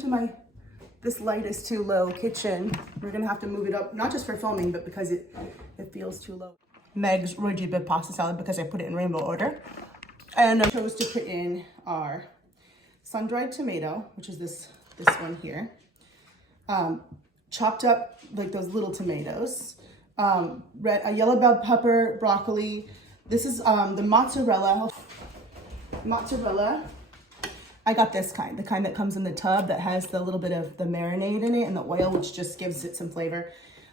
To this light is too low kitchen. We're gonna have to move it up, not just for filming, but because it feels too low. Meg's Roji bib pasta salad because I put it in rainbow order. And I chose to put in our sun-dried tomato, which is this one here. Chopped up like those little tomatoes. A yellow bell pepper, broccoli. This is the mozzarella. I got this kind, the kind that comes in the tub that has the little bit of the marinade in it and the oil, which just gives it some flavor.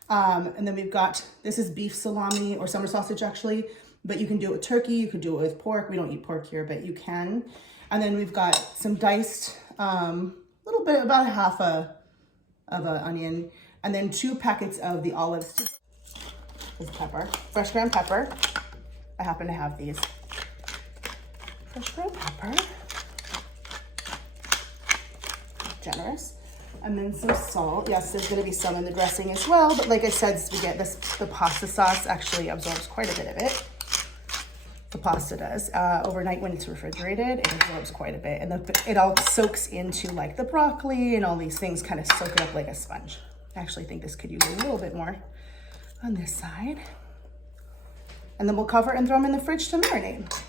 And then we've got, this is beef salami or summer sausage actually, but you can do it with turkey, you could do it with pork. We don't eat pork here, but you can. And then we've got some diced, little bit, about half of an onion, and then 2 packets of the olives. This pepper, fresh ground pepper. I happen to have these. Fresh ground pepper. Generous. And then some salt. Yes, there's going to be some in the dressing as well, but like I said, we get this, the pasta sauce actually absorbs quite a bit of it. The pasta does. Overnight when it's refrigerated, it absorbs quite a bit, and it all soaks into like the broccoli and all these things kind of soak it up like a sponge. I actually think this could use a little bit more on this side. And then we'll cover and throw them in the fridge to marinate.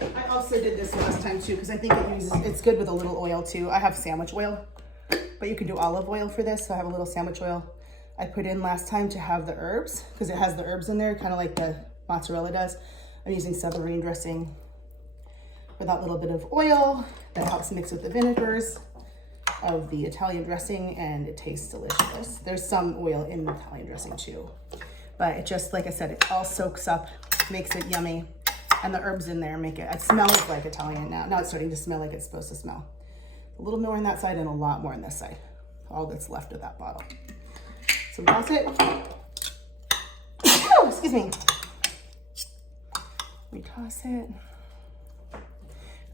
I also did this last time too because I think it's good with a little oil too. I have sandwich oil, but you can do olive oil for this. So I have a little sandwich oil I put in last time to have the herbs because it has the herbs in there, kind of like the mozzarella does. I'm using Severine dressing for that little bit of oil that helps mix with the vinegars of the Italian dressing, and it tastes delicious. There's some oil in the Italian dressing too, but it just, like I said, it all soaks up, makes it yummy. And the herbs in there make it smells like Italian now. Now it's starting to smell like it's supposed to smell. A little more on that side and a lot more on this side. All that's left of that bottle. So toss it. Oh, excuse me. We toss it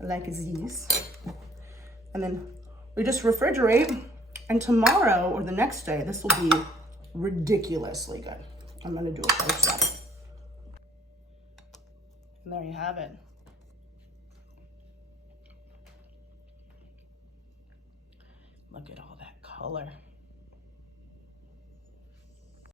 like this. And then we just refrigerate. And tomorrow or the next day, this will be ridiculously good. I'm gonna do a close up. And there you have it. Look at all that color.